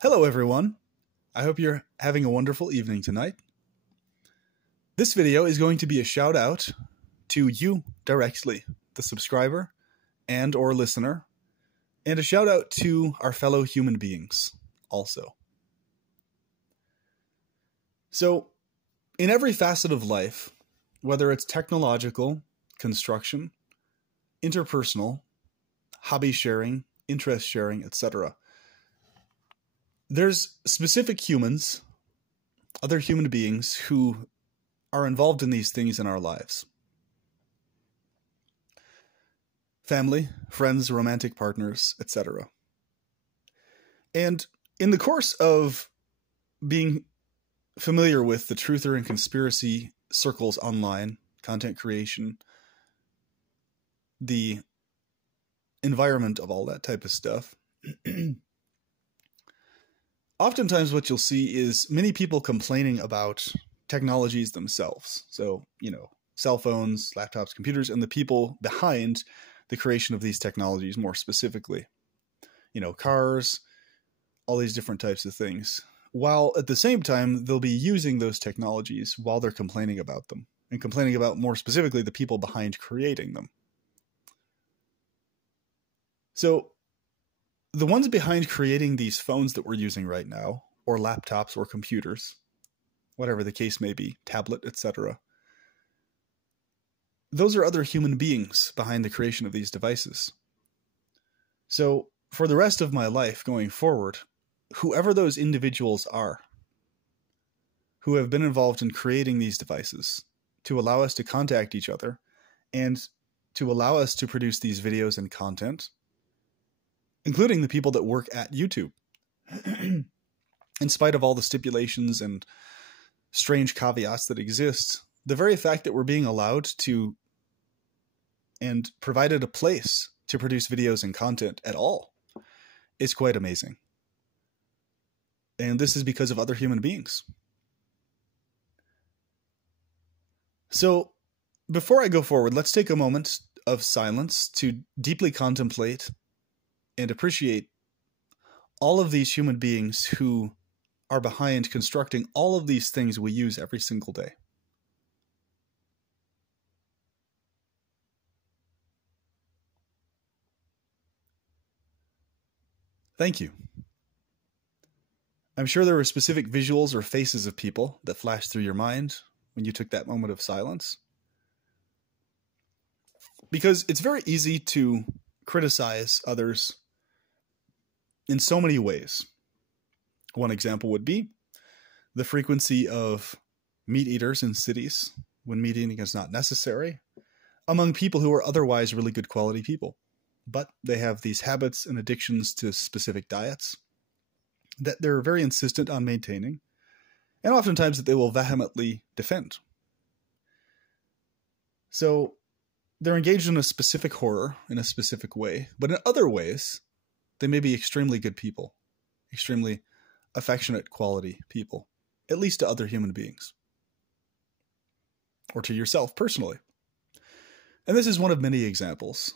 Hello, everyone. I hope you're having a wonderful evening tonight. This video is going to be a shout out to you directly, the subscriber and or listener, and a shout out to our fellow human beings also. So, in every facet of life, whether it's technological, construction, interpersonal, hobby sharing, interest sharing, etc., there's specific humans, other human beings who are involved in these things in our lives. Family, friends, romantic partners, etc. And in the course of being familiar with the truther and conspiracy circles online, content creation, the environment of all that type of stuff, oftentimes what you'll see is many people complaining about technologies themselves. So, cell phones, laptops, computers, and the people behind the creation of these technologies more specifically. Cars, all these different types of things. While at the same time, they'll be using those technologies while they're complaining about them, and complaining about more specifically the people behind creating them. So, the ones behind creating these phones that we're using right now, or laptops or computers, whatever the case may be, tablet, etc., those are other human beings behind the creation of these devices. So, for the rest of my life going forward, whoever those individuals are who have been involved in creating these devices to allow us to contact each other and to allow us to produce these videos and content, including the people that work at YouTube, in spite of all the stipulations and strange caveats that exist, the very fact that we're being allowed to and provided a place to produce videos and content at all is quite amazing. And this is because of other human beings. So, before I go forward, let's take a moment of silence to deeply contemplate and appreciate all of these human beings who are behind constructing all of these things we use every single day. Thank you. I'm sure there were specific visuals or faces of people that flashed through your mind when you took that moment of silence. Because it's very easy to criticize others in so many ways. One example would be the frequency of meat eaters in cities when meat eating is not necessary among people who are otherwise really good quality people. But they have these habits and addictions to specific diets that they're very insistent on maintaining, and oftentimes that they will vehemently defend. So they're engaged in a specific horror in a specific way, but in other ways, they may be extremely good people, extremely affectionate quality people, at least to other human beings, or to yourself personally. And this is one of many examples.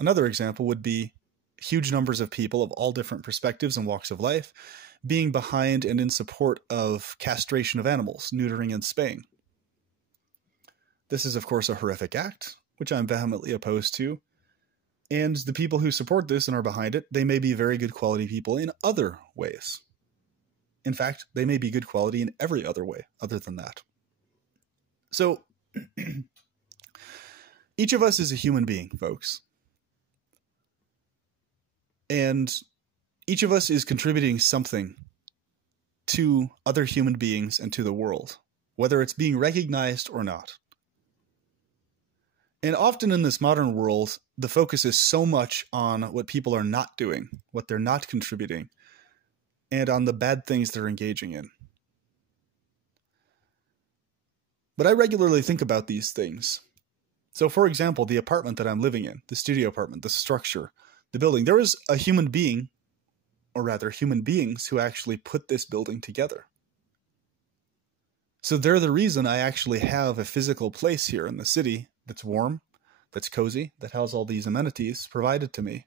Another example would be huge numbers of people of all different perspectives and walks of life being behind and in support of castration of animals, neutering and spaying. This is, of course, a horrific act, which I'm vehemently opposed to. And the people who support this and are behind it, they may be very good quality people in other ways. In fact, they may be good quality in every other way other than that. So, each of us is a human being, folks. And each of us is contributing something to other human beings and to the world, whether it's being recognized or not. And often in this modern world, the focus is so much on what people are not doing, what they're not contributing, and on the bad things they're engaging in. But I regularly think about these things. So, for example, the apartment that I'm living in, the studio apartment, the structure, the building, there was a human being, or rather human beings, who actually put this building together. So they're the reason I actually have a physical place here in the city that's warm, that's cozy, that has all these amenities provided to me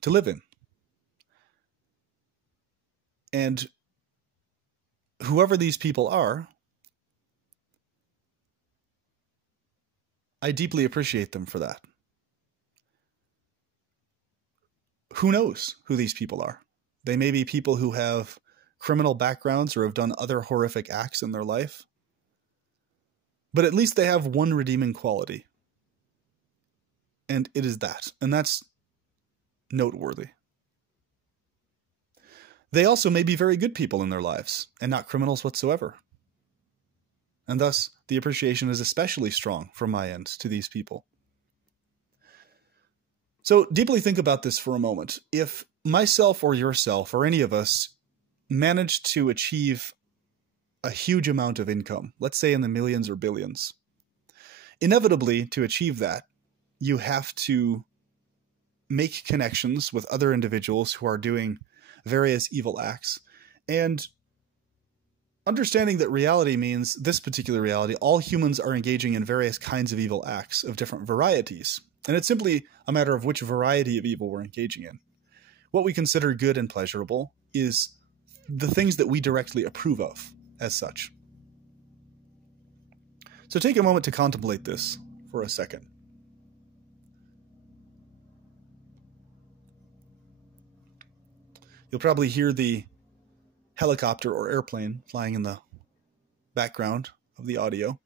to live in. And whoever these people are, I deeply appreciate them for that. Who knows who these people are? They may be people who have criminal backgrounds or have done other horrific acts in their life. But at least they have one redeeming quality. And it is that. And that's noteworthy. They also may be very good people in their lives and not criminals whatsoever. And thus, the appreciation is especially strong from my end to these people. So deeply think about this for a moment. If myself or yourself or any of us managed to achieve a huge amount of income, let's say in the millions or billions, inevitably to achieve that, you have to make connections with other individuals who are doing various evil acts. And understanding that reality means, this particular reality, all humans are engaging in various kinds of evil acts of different varieties. And it's simply a matter of which variety of evil we're engaging in. What we consider good and pleasurable is the things that we directly approve of as such. So take a moment to contemplate this for a second. You'll probably hear the helicopter or airplane flying in the background of the audio.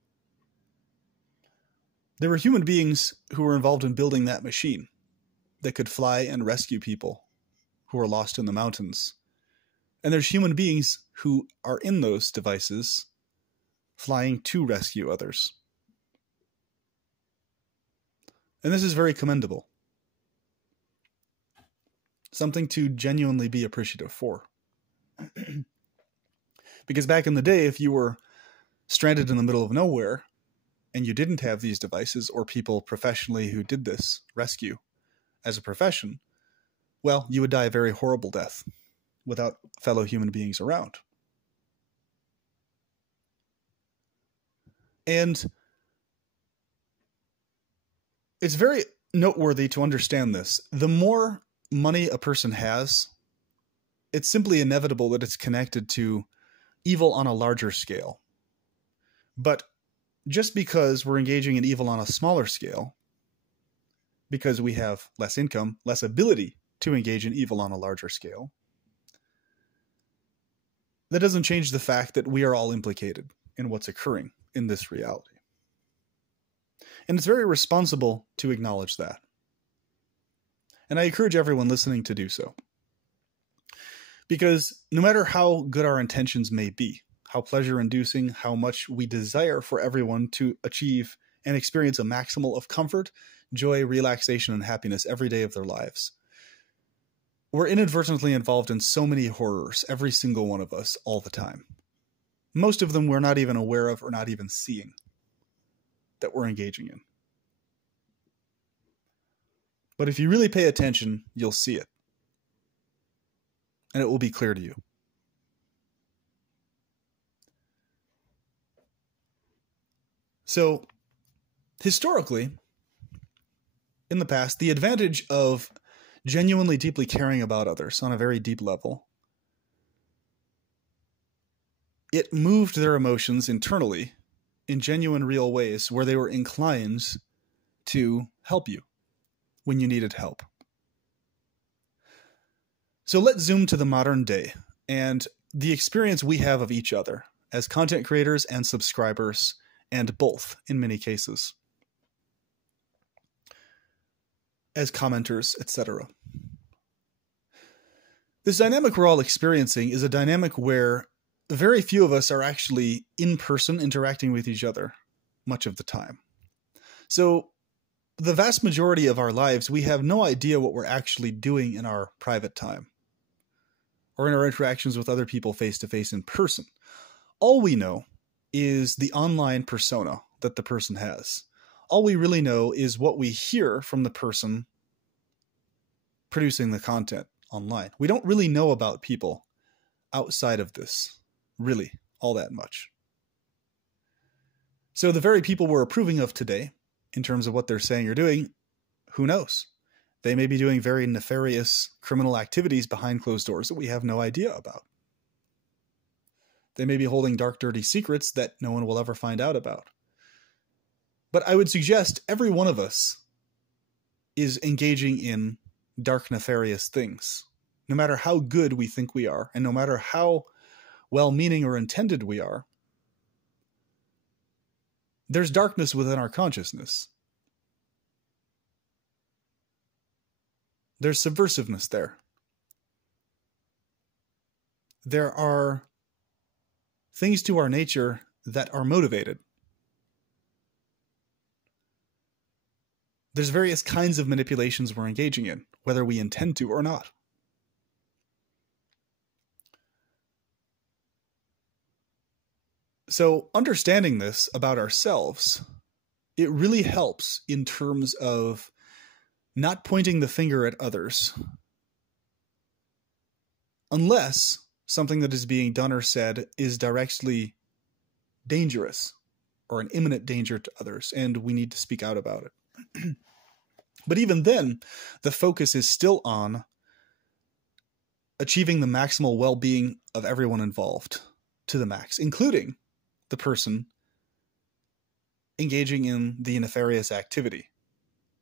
There were human beings who were involved in building that machine that could fly and rescue people who are lost in the mountains. And there's human beings who are in those devices flying to rescue others. And this is very commendable. Something to genuinely be appreciative for. Because back in the day, if you were stranded in the middle of nowhere and you didn't have these devices or people professionally who did this rescue as a profession, well, you would die a very horrible death without fellow human beings around. And it's very noteworthy to understand this. The more money a person has, it's simply inevitable that it's connected to evil on a larger scale. But just because we're engaging in evil on a smaller scale, because we have less income, less ability to engage in evil on a larger scale, that doesn't change the fact that we are all implicated in what's occurring in this reality. And it's very responsible to acknowledge that. And I encourage everyone listening to do so. Because no matter how good our intentions may be, how pleasure-inducing, how much we desire for everyone to achieve and experience a maximal of comfort, joy, relaxation, and happiness every day of their lives, we're inadvertently involved in so many horrors, every single one of us, all the time. Most of them we're not even aware of or not even seeing that we're engaging in. But if you really pay attention, you'll see it. And it will be clear to you. So, historically, in the past, the advantage of genuinely deeply caring about others on a very deep level, it moved their emotions internally in genuine, real ways where they were inclined to help you when you needed help. So let's zoom to the modern day and the experience we have of each other as content creators and subscribers, and both in many cases, as commenters, etc. This dynamic we're all experiencing is a dynamic where very few of us are actually in person interacting with each other much of the time. So the vast majority of our lives, we have no idea what we're actually doing in our private time or in our interactions with other people face-to-face in person. All we know is the online persona that the person has. All we really know is what we hear from the person producing the content online. We don't really know about people outside of this, really, all that much. So the very people we're approving of today, in terms of what they're saying or doing, who knows? They may be doing very nefarious criminal activities behind closed doors that we have no idea about. They may be holding dark, dirty secrets that no one will ever find out about. But I would suggest every one of us is engaging in dark, nefarious things. No matter how good we think we are, and no matter how well-meaning or intended we are, there's darkness within our consciousness. There's subversiveness there. There are things to our nature that are motivated. There's various kinds of manipulations we're engaging in, whether we intend to or not. So understanding this about ourselves, it really helps in terms of not pointing the finger at others, unless something that is being done or said is directly dangerous or an imminent danger to others, and we need to speak out about it. But even then, the focus is still on achieving the maximal well-being of everyone involved to the max, including the person engaging in the nefarious activity.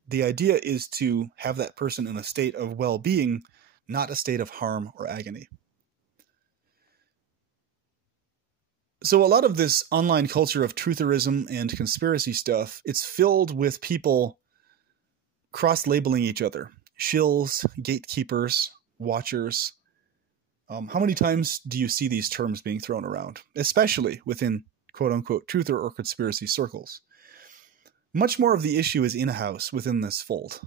The idea is to have that person in a state of well-being, not a state of harm or agony. So a lot of this online culture of trutherism and conspiracy stuff, it's filled with people cross-labeling each other. Shills, gatekeepers, watchers. How many times do you see these terms being thrown around, especially within quote-unquote truther or conspiracy circles? Much more of the issue is in-house within this fold.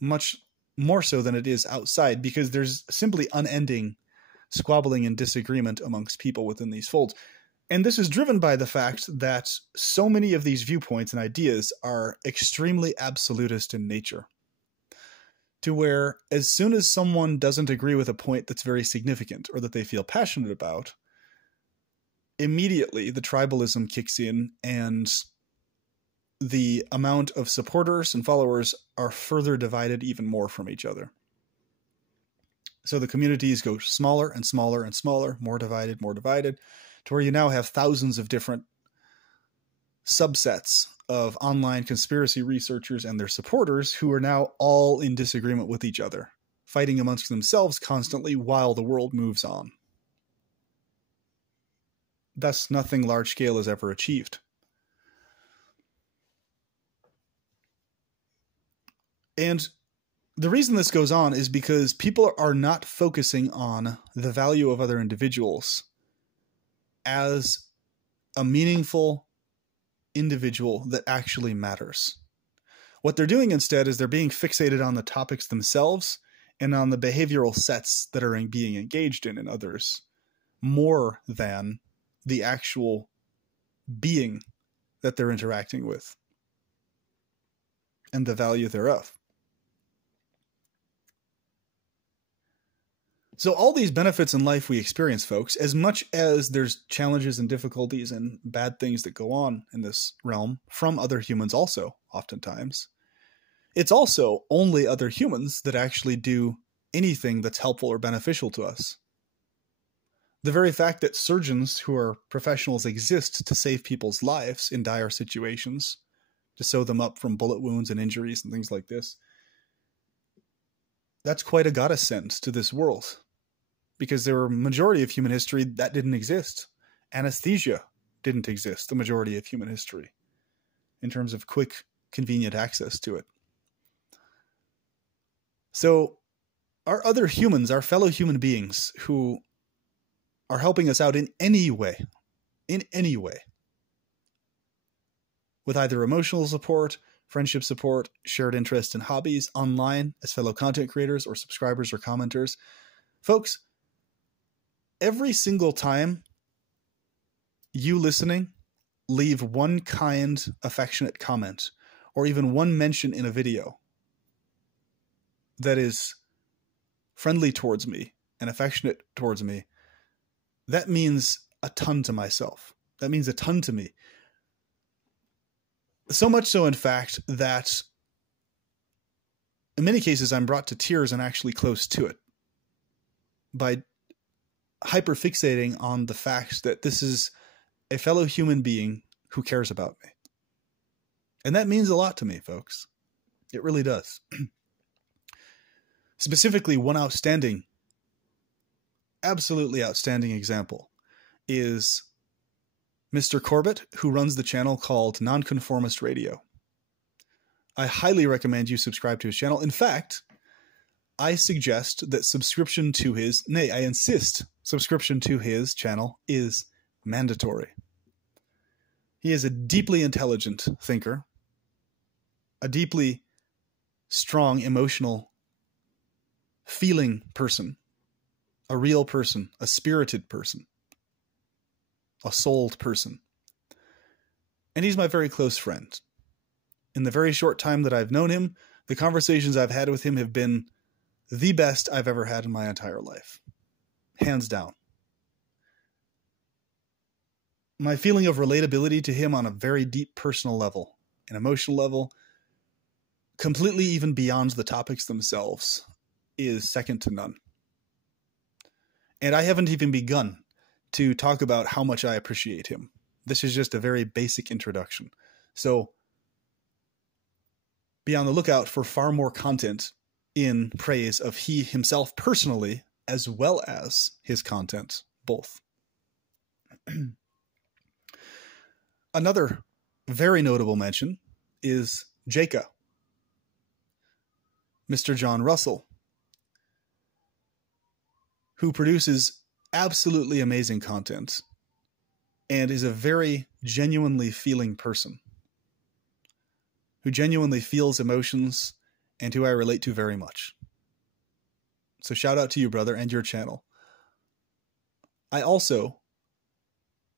Much more so than it is outside, because there's simply unending squabbling and disagreement amongst people within these folds. And this is driven by the fact that so many of these viewpoints and ideas are extremely absolutist in nature, to where as soon as someone doesn't agree with a point that's very significant or that they feel passionate about, immediately the tribalism kicks in and the amount of supporters and followers are further divided even more from each other. So the communities go smaller and smaller and smaller, more divided, to where you now have thousands of different subsets of online conspiracy researchers and their supporters who are now all in disagreement with each other, fighting amongst themselves constantly while the world moves on. Thus, nothing large scale is ever achieved. And the reason this goes on is because people are not focusing on the value of other individuals as a meaningful individual that actually matters. What they're doing instead is they're being fixated on the topics themselves and on the behavioral sets that are being engaged in others, more than the actual being that they're interacting with and the value thereof. So all these benefits in life we experience, folks, as much as there's challenges and difficulties and bad things that go on in this realm from other humans also, oftentimes, it's also only other humans that actually do anything that's helpful or beneficial to us. The very fact that surgeons who are professionals exist to save people's lives in dire situations, to sew them up from bullet wounds and injuries and things like this, that's quite a godsend to this world. Because there were a majority of human history that didn't exist. Anesthesia didn't exist, the majority of human history, in terms of quick, convenient access to it. So our other humans, our fellow human beings who are helping us out in any way, with either emotional support, friendship support, shared interest and hobbies online as fellow content creators or subscribers or commenters, folks, every single time you listening leave one kind, affectionate comment or even one mention in a video that is friendly towards me and affectionate towards me, that means a ton to myself. That means a ton to me. So much so, in fact, that in many cases I'm brought to tears and actually close to it by hyperfixating on the fact that this is a fellow human being who cares about me. And that means a lot to me, folks. It really does. Specifically, one outstanding, absolutely outstanding example is Mr. Corbett, who runs the channel called Nonconformist Radio. I highly recommend you subscribe to his channel. In fact, I suggest that subscription to his, nay, I insist subscription to his channel is mandatory. He is a deeply intelligent thinker, a deeply strong, emotional, feeling person, a real person, a spirited person, a souled person. And he's my very close friend. In the very short time that I've known him, the conversations I've had with him have been the best I've ever had in my entire life. Hands down. My feeling of relatability to him on a very deep personal level, an emotional level, completely even beyond the topics themselves, is second to none. And I haven't even begun to talk about how much I appreciate him. This is just a very basic introduction. So be on the lookout for far more content in praise of he himself personally, as well as his content, both. Another very notable mention is Jacob, Mr. John Russell, who produces absolutely amazing content and is a very genuinely feeling person, who genuinely feels emotions and who I relate to very much. So shout out to you, brother, and your channel. I also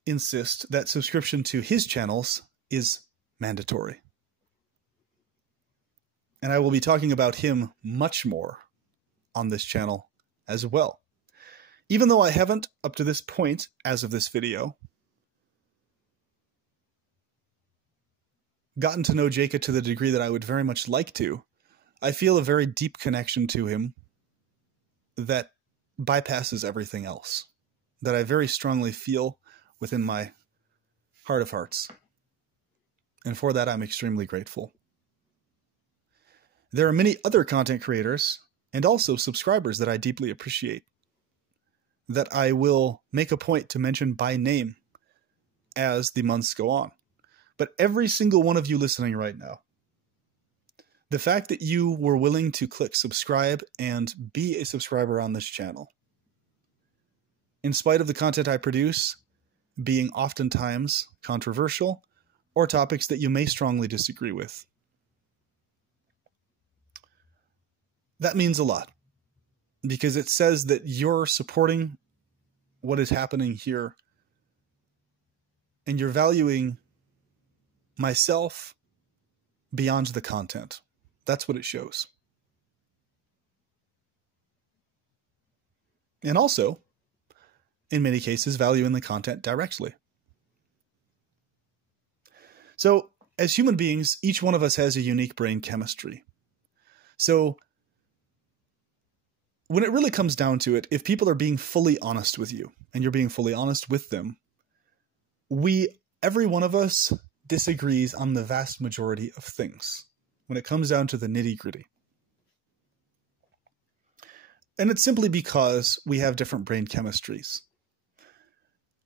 insist that subscription to his channels is mandatory. And I will be talking about him much more on this channel as well. Even though I haven't, up to this point, as of this video, gotten to know Jacob to the degree that I would very much like to, I feel a very deep connection to him that bypasses everything else, that I very strongly feel within my heart of hearts. And for that, I'm extremely grateful. There are many other content creators and also subscribers that I deeply appreciate, that I will make a point to mention by name as the months go on. But every single one of you listening right now, the fact that you were willing to click subscribe and be a subscriber on this channel, in spite of the content I produce being oftentimes controversial or topics that you may strongly disagree with, that means a lot, because it says that you're supporting what is happening here and you're valuing myself beyond the content. That's what it shows. And also, in many cases, valuing the content directly. So, as human beings, each one of us has a unique brain chemistry. So, when it really comes down to it, if people are being fully honest with you, and you're being fully honest with them, every one of us disagrees on the vast majority of things when it comes down to the nitty-gritty. And it's simply because we have different brain chemistries.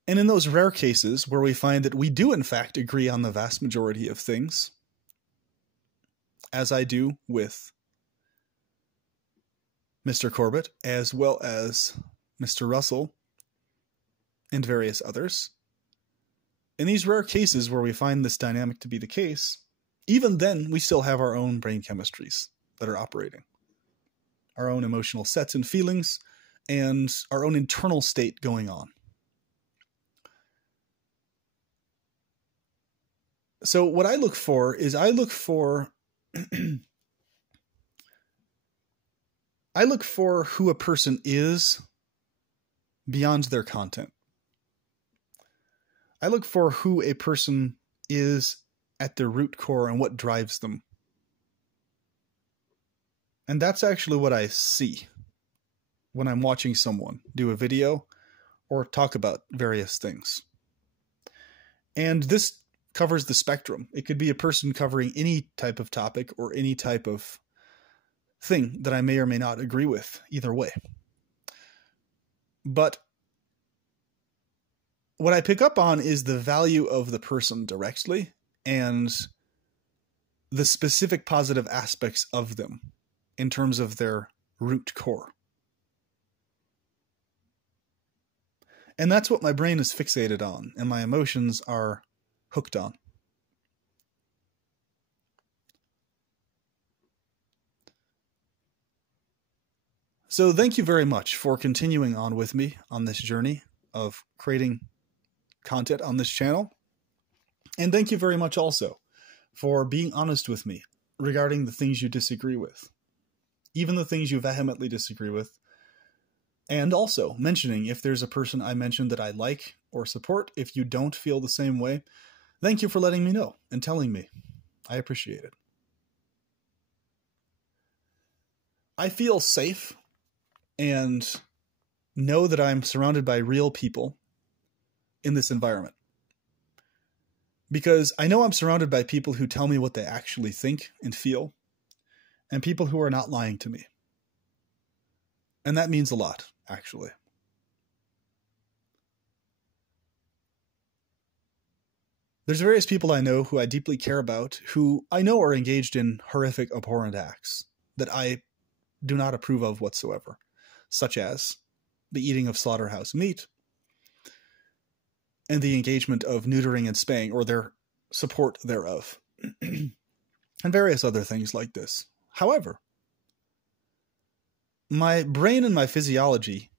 And in those rare cases where we find that we do in fact agree on the vast majority of things, as I do with Mr. Corbett, as well as Mr. Russell, and various others, in these rare cases where we find this dynamic to be the case, even then we still have our own brain chemistries that are operating, our own emotional sets and feelings, and our own internal state going on. So what I look for is I look for who a person is beyond their content. I look for who a person is at their root core and what drives them. And that's actually what I see when I'm watching someone do a video or talk about various things. And this covers the spectrum. It could be a person covering any type of topic or any type of thing that I may or may not agree with, either way. But what I pick up on is the value of the person directly and the specific positive aspects of them in terms of their root core. And that's what my brain is fixated on and my emotions are hooked on. So thank you very much for continuing on with me on this journey of creating content on this channel. And thank you very much also for being honest with me regarding the things you disagree with, even the things you vehemently disagree with, and also mentioning if there's a person I mentioned that I like or support. If you don't feel the same way, thank you for letting me know and telling me. I appreciate it. I feel safe and know that I'm surrounded by real people in this environment, because I know I'm surrounded by people who tell me what they actually think and feel, and people who are not lying to me. And that means a lot, actually. There's various people I know who I deeply care about, who I know are engaged in horrific, abhorrent acts that I do not approve of whatsoever, such as the eating of slaughterhouse meat and the engagement of neutering and spaying, or their support thereof, and various other things like this. However, my brain and my physiology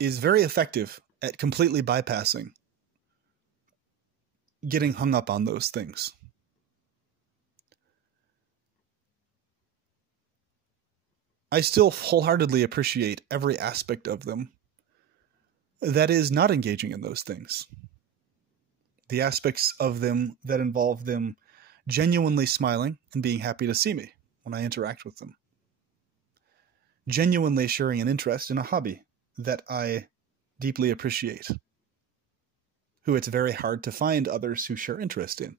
is very effective at completely bypassing getting hung up on those things. I still wholeheartedly appreciate every aspect of them that is not engaging in those things. The aspects of them that involve them genuinely smiling and being happy to see me when I interact with them. Genuinely sharing an interest in a hobby that I deeply appreciate, who it's very hard to find others who share interest in.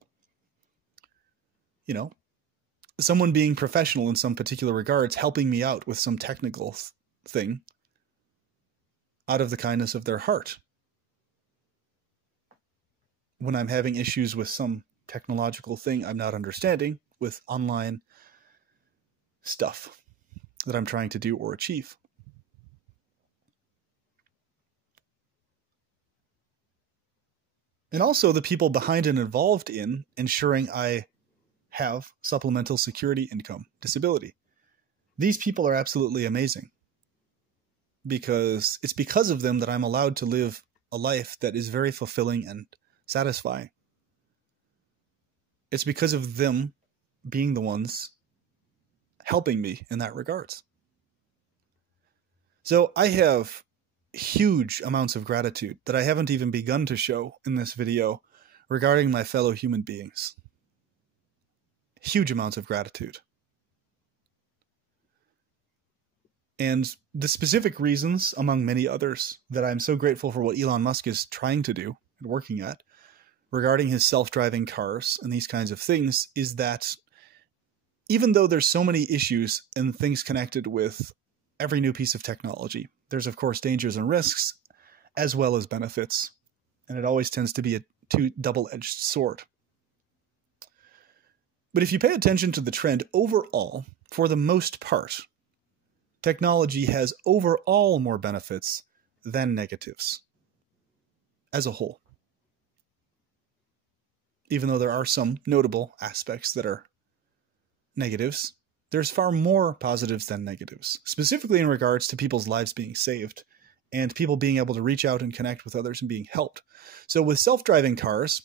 You know, someone being professional in some particular regards, helping me out with some technical thing out of the kindness of their heart. When I'm having issues with some technological thing I'm not understanding with online stuff that I'm trying to do or achieve. And also the people behind and involved in ensuring I have supplemental security income disability. These people are absolutely amazing, because it's because of them that I'm allowed to live a life that is very fulfilling and satisfying. It's because of them being the ones helping me in that regards. So I have huge amounts of gratitude that I haven't even begun to show in this video regarding my fellow human beings. Huge amounts of gratitude. And the specific reasons, among many others, that I'm so grateful for what Elon Musk is trying to do and working at regarding his self-driving cars and these kinds of things, is that even though there's so many issues and things connected with every new piece of technology, there's of course dangers and risks as well as benefits. And it always tends to be a double-edged sword. But if you pay attention to the trend overall, for the most part, technology has overall more benefits than negatives as a whole. Even though there are some notable aspects that are negatives, there's far more positives than negatives, specifically in regards to people's lives being saved and people being able to reach out and connect with others and being helped. So with self-driving cars,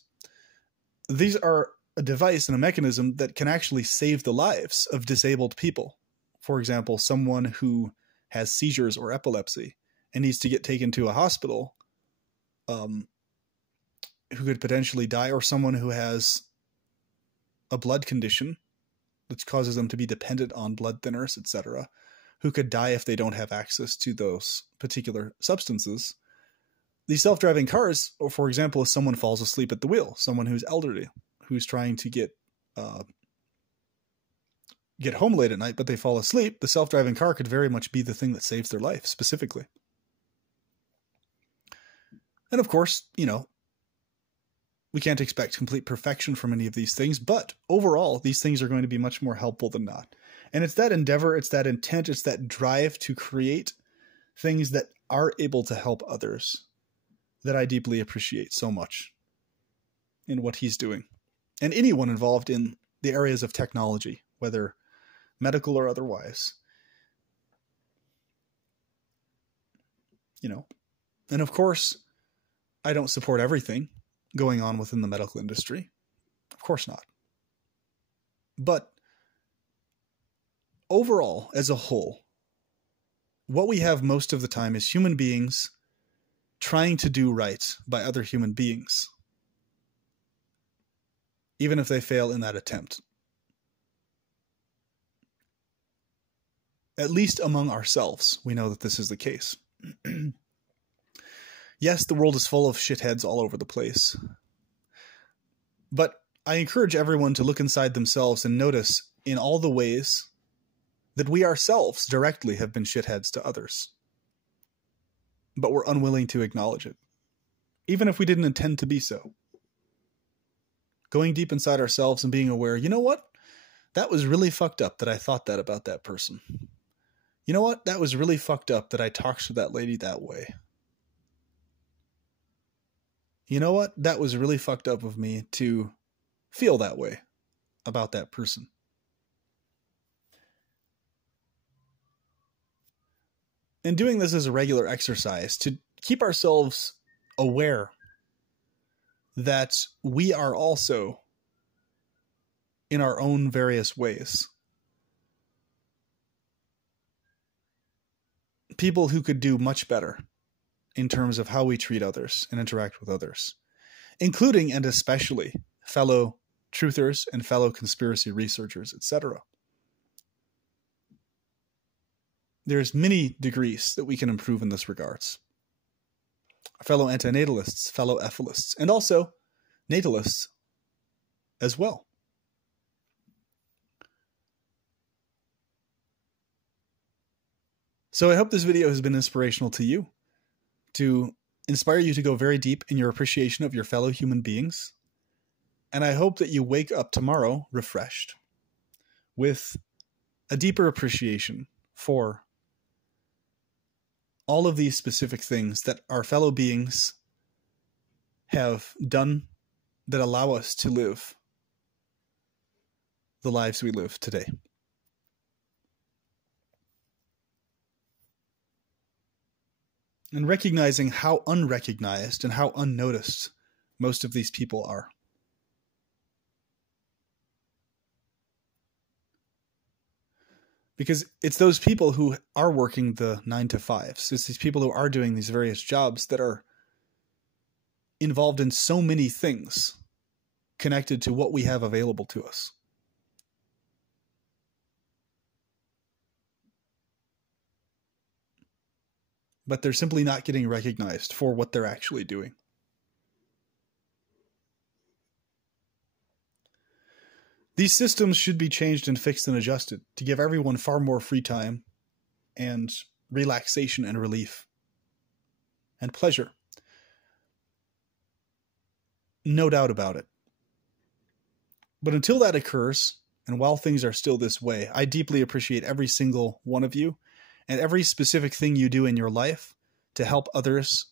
these are a device and a mechanism that can actually save the lives of disabled people. For example, someone who has seizures or epilepsy and needs to get taken to a hospital, who could potentially die, or someone who has a blood condition that causes them to be dependent on blood thinners, etc., who could die if they don't have access to those particular substances. These self-driving cars, or for example, if someone falls asleep at the wheel, someone who's elderly, who's trying to get home late at night, but they fall asleep, the self-driving car could very much be the thing that saves their life specifically. And of course, you know, we can't expect complete perfection from any of these things, but overall, these things are going to be much more helpful than not. And it's that endeavor, it's that intent, it's that drive to create things that are able to help others that I deeply appreciate so much in what he's doing. And anyone involved in the areas of technology, whether medical or otherwise. You know, and of course, I don't support everything going on within the medical industry. Of course not. But overall, as a whole, what we have most of the time is human beings trying to do right by other human beings, even if they fail in that attempt. At least among ourselves, we know that this is the case. Yes, the world is full of shitheads all over the place. But I encourage everyone to look inside themselves and notice in all the ways that we ourselves directly have been shitheads to others. But we're unwilling to acknowledge it, even if we didn't intend to be so. Going deep inside ourselves and being aware, you know what? That was really fucked up that I thought that about that person. You know what? That was really fucked up that I talked to that lady that way. You know what? That was really fucked up of me to feel that way about that person. And doing this as a regular exercise to keep ourselves aware that we are also, in our own various ways, people who could do much better in terms of how we treat others and interact with others, including and especially fellow truthers and fellow conspiracy researchers, etc. There's many degrees that we can improve in this regards. Fellow antinatalists, fellow ethalists, and also natalists as well. So I hope this video has been inspirational to you, to inspire you to go very deep in your appreciation of your fellow human beings. And I hope that you wake up tomorrow refreshed with a deeper appreciation for all of these specific things that our fellow beings have done that allow us to live the lives we live today. And recognizing how unrecognized and how unnoticed most of these people are. Because it's those people who are working the 9-to-5s. It's these people who are doing these various jobs that are involved in so many things connected to what we have available to us. But they're simply not getting recognized for what they're actually doing. These systems should be changed and fixed and adjusted to give everyone far more free time and relaxation and relief and pleasure. No doubt about it. But until that occurs, and while things are still this way, I deeply appreciate every single one of you and every specific thing you do in your life to help others,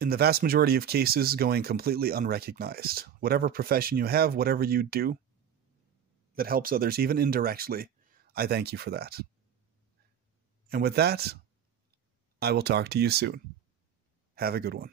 in the vast majority of cases, going completely unrecognized. Whatever profession you have, whatever you do that helps others, even indirectly, I thank you for that. And with that, I will talk to you soon. Have a good one.